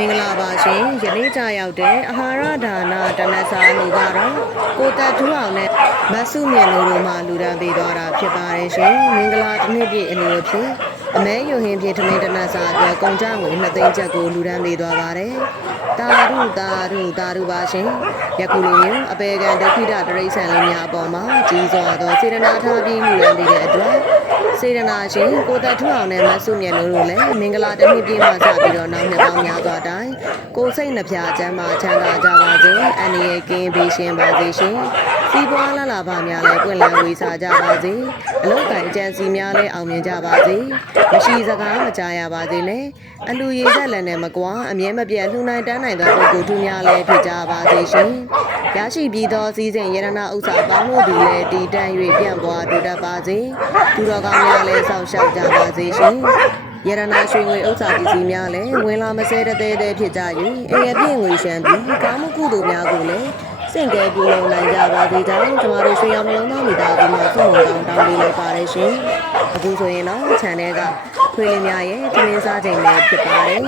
မင်္ဂလာပါရှင်ယနေ့ကြာရောက်တဲ့အာဟာရဒါနတနဆာလူကတော့ကိုတက်ထူးအောင်နဲ့မတ်စုမြင့်တို့တို့မှလူဒန်းပေးသွားတာဖြစ်ပါတယ်ရှင်မင်္ဂလာတစ်နှစ်ပြည့်အနေဖြင့်အမဲယုံဟင်းပြည့်ထမင်းတနဆာအတွက်ကုန်ကြငွေ2သိန်းကျပ်ကိုလူဒန်းပေးသွားပါတယ်တာရုတာရုတာရုပါရှင်ယခုလိုမျိုးအပေကံဒုက္ခိတတရိษံလေးများအပေါ်မှာကြီးစွာသောစေတနာထားပြီးလူဒန်းပေးတဲ့အတွက်စေတနာရှင်ကိုတက်ထူးအောင်နဲ့မတ်စုမြင့်တို့တို့လည်းမင်္ဂလာတစ်နှစ်ပြည့်မှစပြီးတော့နောက်နှစ်ပေါင်းများစွာတိုင်ကိုယ်စိတ်နှပြချမ်းသာချမ်းသာကြပါစေအန္တရာယ်ကင်းဘေးရှင်ပါစေရှင်စီးပွားလာလာပါများလည်းပွင့်လန်းဝေးစားကြပါစေအလုတ်ကန်အကြံစီများလည်းအောင်မြင်ကြပါစေမရှိစကားမကြားရပါစေနဲ့အလူရည်ဆက်လည်းနဲ့မကွာအမြဲမပြတ်လှူနိုင်တန်းနိုင်သောပုဂ္ဂိုလ်သူများလည်းဖြစ်ကြပါစေရှင်ရရှိပြီးသောစည်းစိမ်ယရနာဥစ္စာပေါင်းတို့သည်လည်းတည်တံ့၍ပြန့်ပွားတိုးတက်ပါစေသူတော်ကောင်းများလည်းစောင့်ရှောက်ကြပါစေရှင်ယရနာရွှေငွေဥစ္စာပစ္စည်းများလည်းဝင်လာမစဲတဲ့တဲ့တဲ့ဖြစ်ကြ၍အငယ်ပြည့်ငွေရှမ်းပြီးကောင်းမှုကုသိုလ်များကိုလည်းစင့်ကဲပြုလုပ်နိုင်ကြပါစေကြောင်းကျွန်တော်တို့ရွှေရောင်နှလုံးသားမိသားစုမှာဆုမွန်ကောင်းတောင်းပေးလိုက်ပါတယ်ရှင် အခုဆိုရင်တော့ channel ကခွေးလေးများရဲ့တင်းစားချိန်ပဲဖြစ်ပါတယ်